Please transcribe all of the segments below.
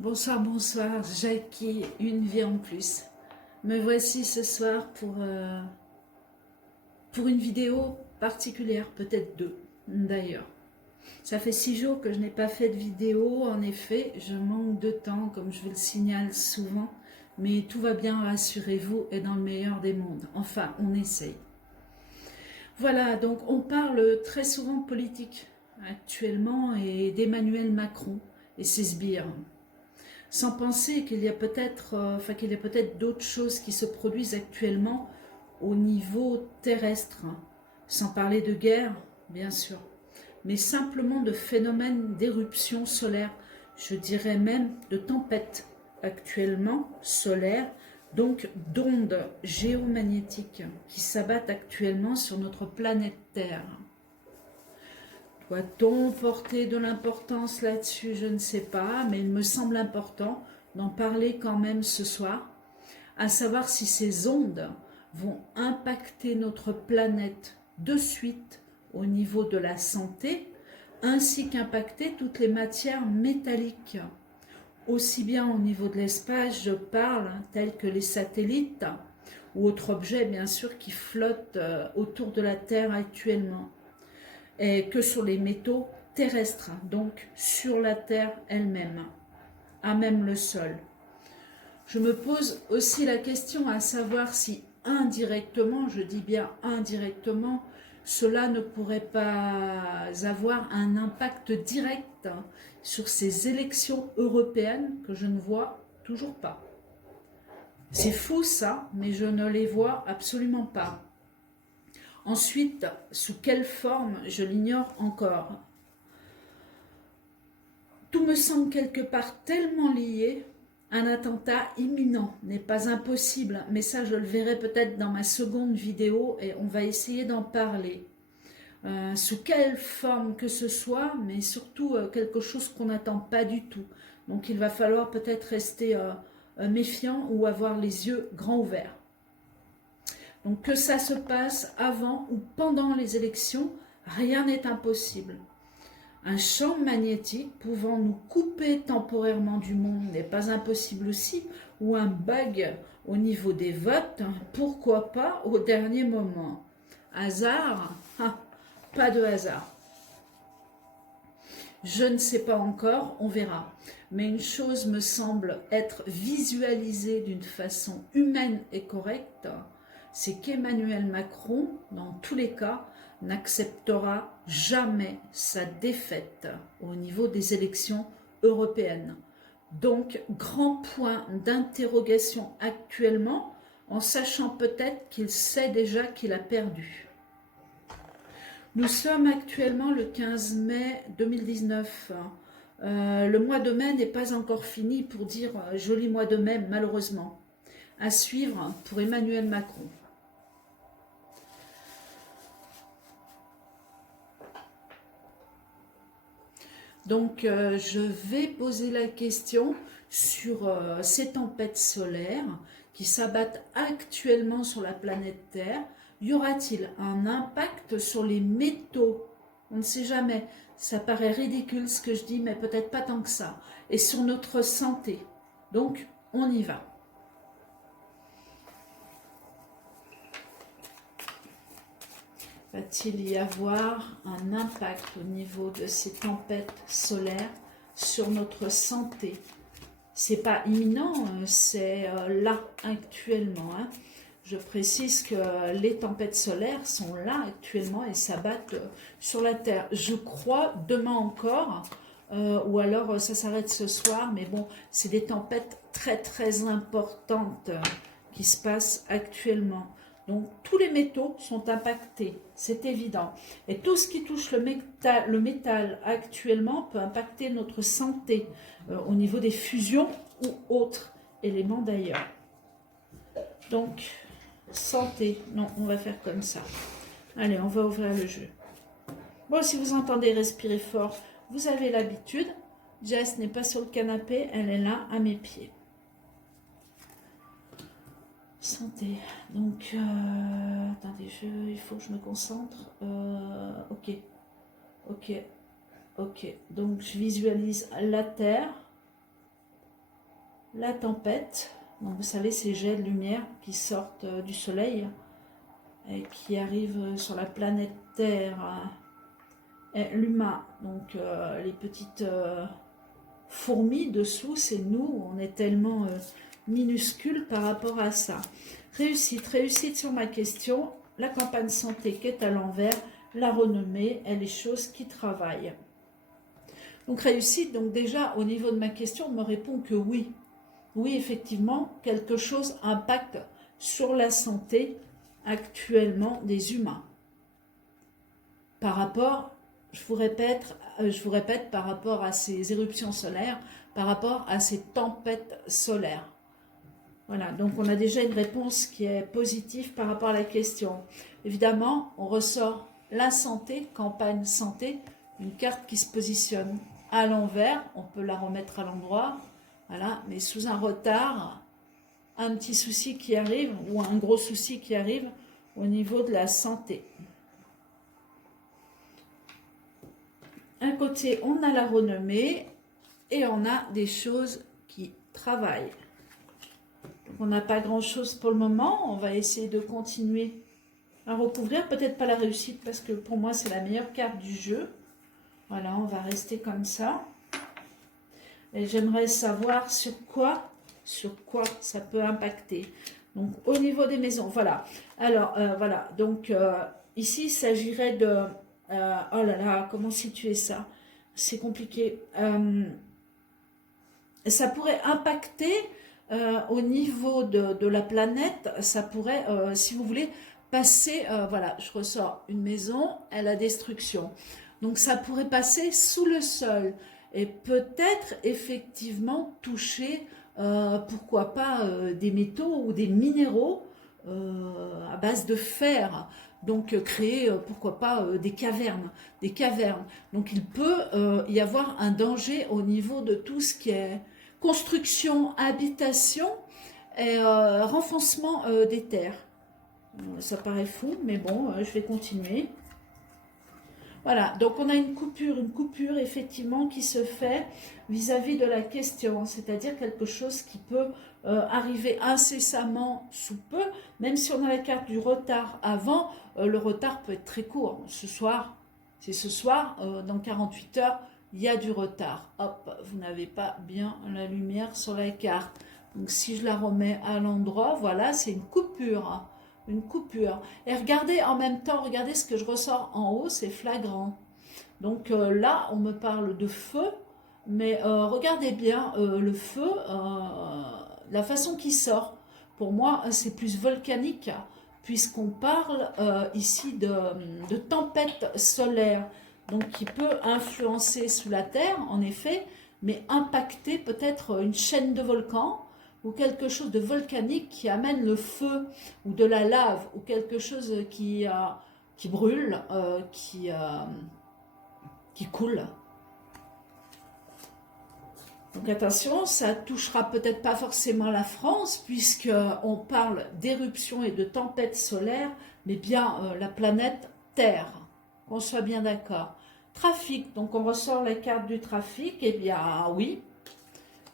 Bonsoir, bonsoir, Jackie, une vie en plus. Me voici ce soir pour une vidéo particulière, peut-être deux d'ailleurs. Ça fait 6 jours que je n'ai pas fait de vidéo, en effet, je manque de temps, comme je vous le signale souvent, mais tout va bien, rassurez-vous, et dans le meilleur des mondes. Enfin, on essaye. Voilà, donc on parle très souvent de politique actuellement et d'Emmanuel Macron et ses sbires. Sans penser qu'il y a peut-être d'autres choses qui se produisent actuellement au niveau terrestre, sans parler de guerre, bien sûr, mais simplement de phénomènes d'éruption solaire, je dirais même de tempêtes actuellement solaires, donc d'ondes géomagnétiques qui s'abattent actuellement sur notre planète Terre. Doit-on porter de l'importance là-dessus? Je ne sais pas, mais il me semble important d'en parler quand même ce soir, à savoir si ces ondes vont impacter notre planète de suite au niveau de la santé, ainsi qu'impacter toutes les matières métalliques. Aussi bien au niveau de l'espace, je parle, tels que les satellites ou autres objets, bien sûr, qui flottent autour de la Terre actuellement, et que sur les métaux terrestres, donc sur la Terre elle-même, à même le sol. Je me pose aussi la question à savoir si indirectement, je dis bien indirectement, cela ne pourrait pas avoir un impact direct sur ces élections européennes que je ne vois toujours pas. C'est fou ça, mais je ne les vois absolument pas. Ensuite, sous quelle forme, je l'ignore encore. Tout me semble quelque part tellement lié. Un attentat imminent n'est pas impossible, mais ça je le verrai peut-être dans ma seconde vidéo et on va essayer d'en parler. Sous quelle forme que ce soit, mais surtout quelque chose qu'on n'attend pas du tout. Donc il va falloir peut-être rester méfiant ou avoir les yeux grands ouverts. Donc que ça se passe avant ou pendant les élections, rien n'est impossible. Un champ magnétique pouvant nous couper temporairement du monde n'est pas impossible aussi, ou un bug au niveau des votes, pourquoi pas au dernier moment. Hasard? Pas de hasard. Je ne sais pas encore, on verra. Mais une chose me semble être visualisée d'une façon humaine et correcte, c'est qu'Emmanuel Macron, dans tous les cas, n'acceptera jamais sa défaite au niveau des élections européennes. Donc, grand point d'interrogation actuellement, en sachant peut-être qu'il sait déjà qu'il a perdu. Nous sommes actuellement le 15 mai 2019. Le mois de mai n'est pas encore fini pour dire joli mois de mai, malheureusement. À suivre pour Emmanuel Macron. Donc, je vais poser la question sur ces tempêtes solaires qui s'abattent actuellement sur la planète Terre. Y aura-t-il un impact sur les métaux? On ne sait jamais. Ça paraît ridicule ce que je dis, mais peut-être pas tant que ça. Et sur notre santé. Donc, on y va. Va-t-il y avoir un impact au niveau de ces tempêtes solaires sur notre santé? C'est pas imminent, c'est là actuellement. Je précise que les tempêtes solaires sont là actuellement et s'abattent sur la Terre. Je crois demain encore, ou alors ça s'arrête ce soir, mais bon, c'est des tempêtes très très importantes qui se passent actuellement. Donc tous les métaux sont impactés, c'est évident. Et tout ce qui touche le métal actuellement peut impacter notre santé au niveau des fusions ou autres éléments d'ailleurs. Donc, santé, non, on va faire comme ça. Allez, on va ouvrir le jeu. Bon, si vous entendez respirer fort, vous avez l'habitude. Jess n'est pas sur le canapé, elle est là à mes pieds. Santé. Donc, attendez, il faut que je me concentre. Ok. Donc, je visualise la Terre. la tempête. Donc vous savez, ces jets de lumière qui sortent du soleil et qui arrivent sur la planète Terre et l'humain. Donc les petites fourmis dessous, c'est nous, on est tellement minuscules par rapport à ça. Réussite, réussite sur ma question, la campagne santé qui est à l'envers, la renommée et les choses qui travaillent. Donc réussite, donc déjà au niveau de ma question, on me répond que oui. Oui, effectivement, quelque chose impacte sur la santé actuellement des humains. Par rapport, je vous répète, par rapport à ces éruptions solaires, par rapport à ces tempêtes solaires. Voilà, donc on a déjà une réponse qui est positive par rapport à la question. Évidemment, on ressort la santé, campagne santé, une carte qui se positionne à l'envers, on peut la remettre à l'endroit, voilà, mais sous un retard, un petit souci qui arrive ou un gros souci qui arrive au niveau de la santé. Un côté, on a la renommée et on a des choses qui travaillent. Donc on n'a pas grand-chose pour le moment, on va essayer de continuer à recouvrir, peut-être pas la réussite parce que pour moi c'est la meilleure carte du jeu. Voilà, on va rester comme ça. Et j'aimerais savoir sur quoi ça peut impacter. Donc au niveau des maisons, voilà. Alors voilà, donc ici il s'agirait de... oh là là, comment situer ça? C'est compliqué. Ça pourrait impacter au niveau de la planète, ça pourrait, si vous voulez, passer, voilà, je ressors une maison à la destruction. Donc ça pourrait passer sous le sol et peut-être effectivement toucher, pourquoi pas, des métaux ou des minéraux à base de fer. Donc créer, pourquoi pas, des cavernes. Donc il peut y avoir un danger au niveau de tout ce qui est construction, habitation et renfoncement des terres. Ça paraît fou, mais bon, je vais continuer. Voilà, donc on a une coupure effectivement qui se fait vis-à-vis de la question, c'est-à-dire quelque chose qui peut arriver incessamment sous peu, même si on a la carte du retard avant, le retard peut être très court. Ce soir, c'est ce soir, dans 48 heures, il y a du retard. Hop, vous n'avez pas bien la lumière sur la carte. Donc si je la remets à l'endroit, voilà, c'est une coupure. Une coupure. Et regardez en même temps, regardez ce que je ressors en haut, c'est flagrant. Donc là, on me parle de feu, mais regardez bien le feu, la façon qu'il sort. Pour moi, c'est plus volcanique, puisqu'on parle ici de tempête solaire, donc qui peut influencer sous la Terre, en effet, mais impacter peut-être une chaîne de volcans, ou quelque chose de volcanique qui amène le feu ou de la lave ou quelque chose qui brûle, qui coule. Donc attention, ça touchera peut-être pas forcément la France puisqu'on parle d'éruption et de tempête solaire, mais bien la planète Terre, qu'on soit bien d'accord. Trafic, donc on ressort la carte du trafic, eh bien oui,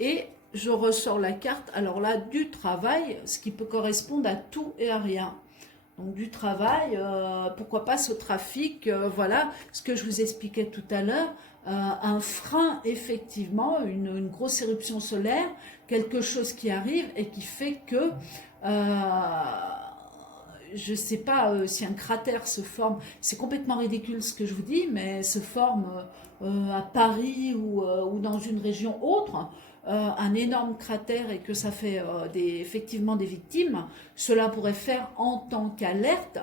et je ressors la carte, alors là, du travail, ce qui peut correspondre à tout et à rien. Donc du travail, pourquoi pas ce trafic, voilà, ce que je vous expliquais tout à l'heure, un frein, effectivement, une grosse éruption solaire, quelque chose qui arrive et qui fait que, je ne sais pas si un cratère se forme, c'est complètement ridicule ce que je vous dis, mais se forme à Paris ou dans une région autre, un énorme cratère et que ça fait effectivement des victimes, cela pourrait faire en tant qu'alerte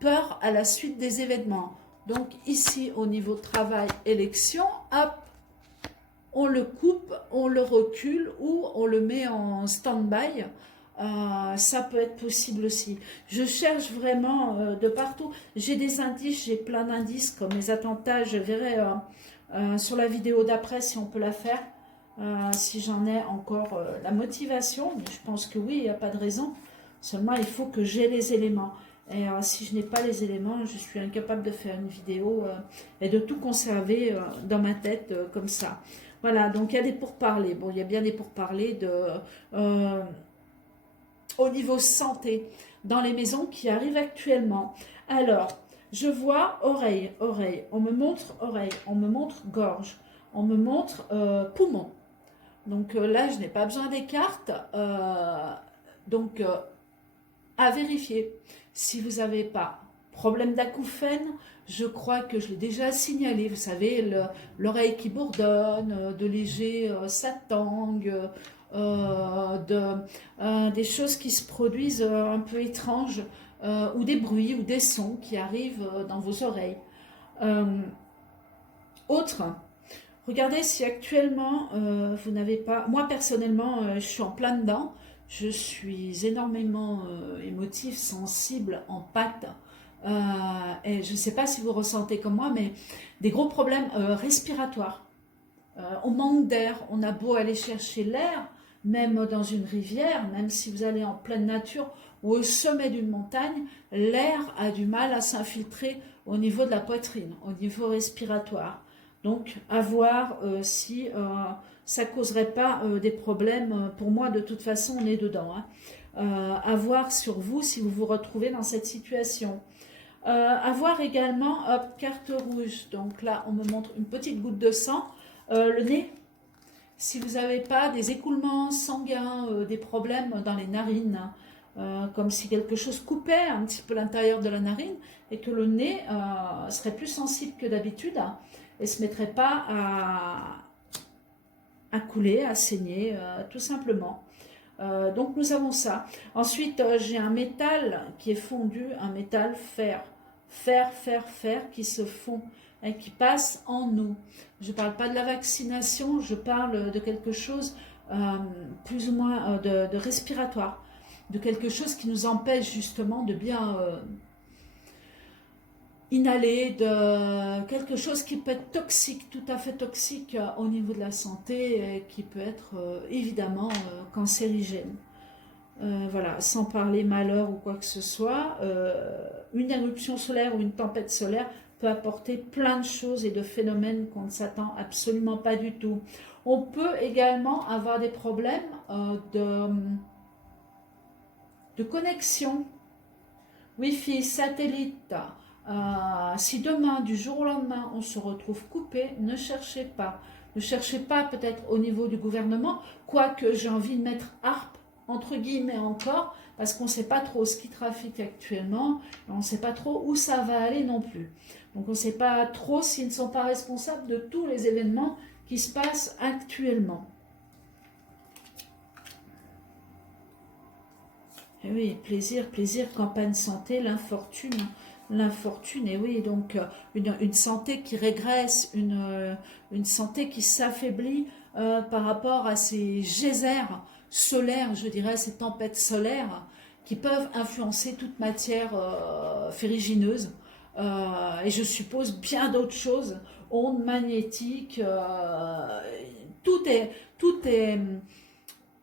peur à la suite des événements. Donc ici au niveau travail, élection, hop, on le coupe, on le recule ou on le met en stand-by. Ça peut être possible aussi. Je cherche vraiment de partout. J'ai des indices, j'ai plein d'indices comme les attentats. Je verrai sur la vidéo d'après si on peut la faire. Si j'en ai encore la motivation, mais je pense que oui, il n'y a pas de raison. Seulement, il faut que j'ai les éléments. Et si je n'ai pas les éléments, je suis incapable de faire une vidéo et de tout conserver dans ma tête comme ça. Voilà, donc il y a des pourparlers. Bon, il y a bien des pourparlers euh, au niveau santé dans les maisons qui arrivent actuellement. Alors, je vois oreille, oreille. On me montre oreille, on me montre gorge, on me montre poumon. Donc là, je n'ai pas besoin des cartes. Donc, à vérifier. Si vous n'avez pas problème d'acouphène, je crois que je l'ai déjà signalé. Vous savez, l'oreille qui bourdonne, de léger satang, des choses qui se produisent un peu étranges, ou des bruits ou des sons qui arrivent dans vos oreilles. Euh, autre, regardez si actuellement vous n'avez pas... Moi personnellement, je suis en plein dedans. Je suis énormément émotive, sensible, en pâte. Et je ne sais pas si vous ressentez comme moi, mais des gros problèmes respiratoires. On manque d'air, on a beau aller chercher l'air, même dans une rivière, même si vous allez en pleine nature ou au sommet d'une montagne, l'air a du mal à s'infiltrer au niveau de la poitrine, au niveau respiratoire. Donc, à voir si ça causerait pas des problèmes. Pour moi, de toute façon, on est dedans. Hein. À voir sur vous si vous vous retrouvez dans cette situation. À voir également, hop, carte rouge. Donc là, on me montre une petite goutte de sang. Le nez, si vous n'avez pas des écoulements sanguins, des problèmes dans les narines, comme si quelque chose coupait un petit peu l'intérieur de la narine et que le nez serait plus sensible que d'habitude et ne se mettrait pas à couler, à saigner, tout simplement. Donc nous avons ça. Ensuite, j'ai un métal qui est fondu, un métal fer. Fer qui se fond et qui passe en nous. Je ne parle pas de la vaccination, je parle de quelque chose plus ou moins de respiratoire, de quelque chose qui nous empêche justement de bien inhaler, de quelque chose qui peut être toxique, tout à fait toxique au niveau de la santé et qui peut être évidemment cancérigène. Voilà, sans parler malheur ou quoi que ce soit, une éruption solaire ou une tempête solaire peut apporter plein de choses et de phénomènes qu'on ne s'attend absolument pas du tout. On peut également avoir des problèmes de connexion, Wi-Fi, satellite. Si demain, du jour au lendemain, on se retrouve coupé, ne cherchez pas. Ne cherchez pas peut-être au niveau du gouvernement, quoique j'ai envie de mettre harpe entre guillemets encore, parce qu'on ne sait pas trop ce qui trafique actuellement, et on ne sait pas trop où ça va aller non plus. Donc on ne sait pas trop s'ils ne sont pas responsables de tous les événements qui se passent actuellement. Et oui, plaisir, plaisir, campagne santé, l'infortune, et oui, donc une santé qui régresse, une santé qui s'affaiblit par rapport à ces geysers solaires, je dirais, ces tempêtes solaires qui peuvent influencer toute matière ferrigineuse. Et je suppose bien d'autres choses, ondes magnétiques, tout est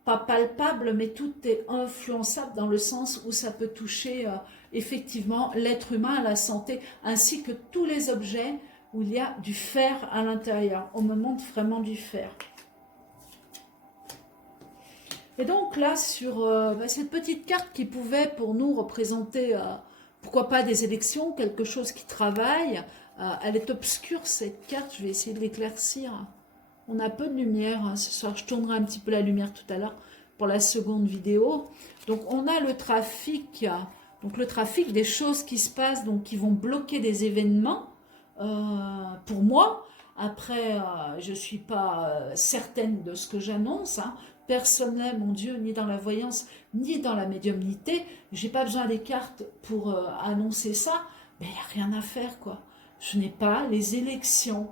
pas palpable, mais tout est influençable dans le sens où ça peut toucher effectivement l'être humain, la santé, ainsi que tous les objets où il y a du fer à l'intérieur. On me montre vraiment du fer. Et donc là, sur cette petite carte qui pouvait pour nous représenter, pourquoi pas des élections, quelque chose qui travaille, elle est obscure cette carte, je vais essayer de l'éclaircir. On a peu de lumière, hein, ce soir je tournerai un petit peu la lumière tout à l'heure pour la seconde vidéo. Donc on a le trafic, des choses qui se passent, donc qui vont bloquer des événements pour moi. Après, je ne suis pas certaine de ce que j'annonce, hein. Personne n'est, mon Dieu, ni dans la voyance, ni dans la médiumnité. J'ai pas besoin des cartes pour annoncer ça, mais il n'y a rien à faire, quoi. Je n'ai pas les élections,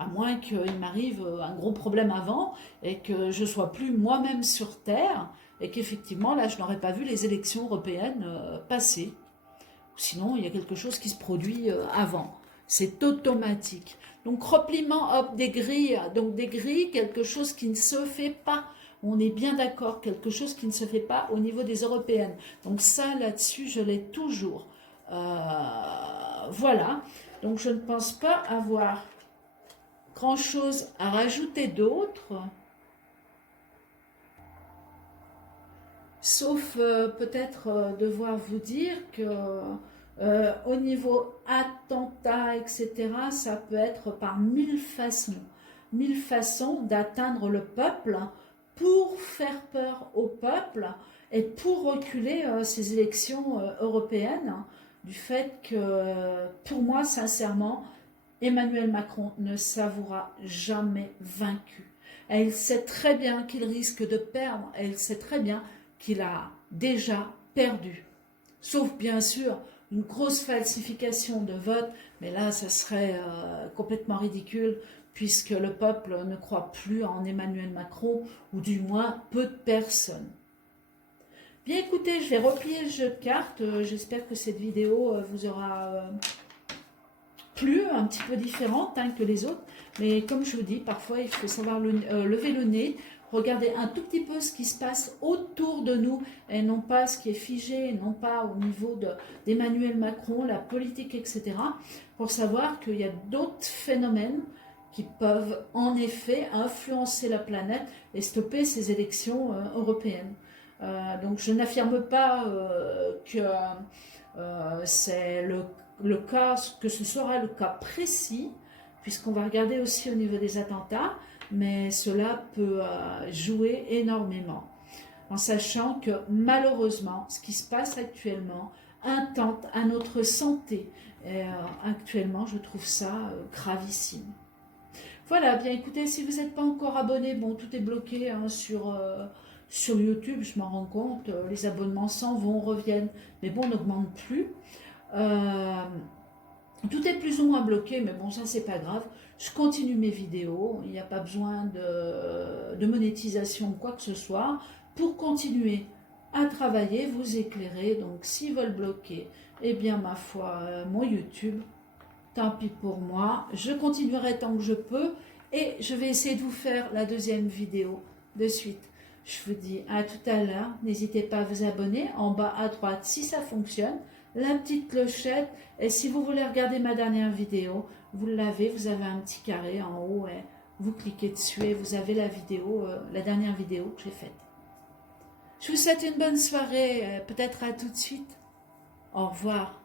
à moins qu'il m'arrive un gros problème avant et que je sois plus moi-même sur Terre et qu'effectivement, là, je n'aurais pas vu les élections européennes passer. Sinon, il y a quelque chose qui se produit avant. C'est automatique. Donc, repliement, hop, des grilles. Donc, des grilles, quelque chose qui ne se fait pas. On est bien d'accord, quelque chose qui ne se fait pas au niveau des européennes. Donc ça, là-dessus, je l'ai toujours. Voilà. Donc je ne pense pas avoir grand-chose à rajouter d'autre, sauf peut-être devoir vous dire que au niveau attentat, etc., ça peut être par mille façons d'atteindre le peuple pour faire peur au peuple et pour reculer ces élections européennes, du fait que, pour moi, sincèrement, Emmanuel Macron ne s'avouera jamais vaincu. Et il sait très bien qu'il risque de perdre, et il sait très bien qu'il a déjà perdu. Sauf bien sûr une grosse falsification de vote, mais là ça serait complètement ridicule puisque le peuple ne croit plus en Emmanuel Macron, ou du moins peu de personnes. Bien écoutez, je vais replier le jeu de cartes, j'espère que cette vidéo vous aura plu, un petit peu différente que les autres, mais comme je vous dis, parfois il faut savoir lever le nez, regarder un tout petit peu ce qui se passe autour de nous, et non pas ce qui est figé, non pas au niveau d'Emmanuel Macron, la politique, etc., pour savoir qu'il y a d'autres phénomènes qui peuvent en effet influencer la planète et stopper ces élections européennes. Donc je n'affirme pas que c'est le cas, que ce sera le cas précis, puisqu'on va regarder aussi au niveau des attentats, mais cela peut jouer énormément, en sachant que malheureusement, ce qui se passe actuellement intente à notre santé. Et actuellement, je trouve ça gravissime. Voilà, bien écoutez, si vous n'êtes pas encore abonné, bon, tout est bloqué sur YouTube, je m'en rends compte, les abonnements s'en vont, reviennent, mais bon, on n'augmente plus. Tout est plus ou moins bloqué, mais bon, ça c'est pas grave. Je continue mes vidéos, il n'y a pas besoin de monétisation ou quoi que ce soit pour continuer à travailler, vous éclairer. Donc s'ils veulent bloquer, eh bien ma foi, mon YouTube, tant pis pour moi, je continuerai tant que je peux et je vais essayer de vous faire la deuxième vidéo de suite. Je vous dis à tout à l'heure, n'hésitez pas à vous abonner en bas à droite si ça fonctionne, la petite clochette, et si vous voulez regarder ma dernière vidéo, vous l'avez, vous avez un petit carré en haut, et vous cliquez dessus et vous avez la vidéo, la dernière vidéo que j'ai faite. Je vous souhaite une bonne soirée, peut-être à tout de suite. Au revoir.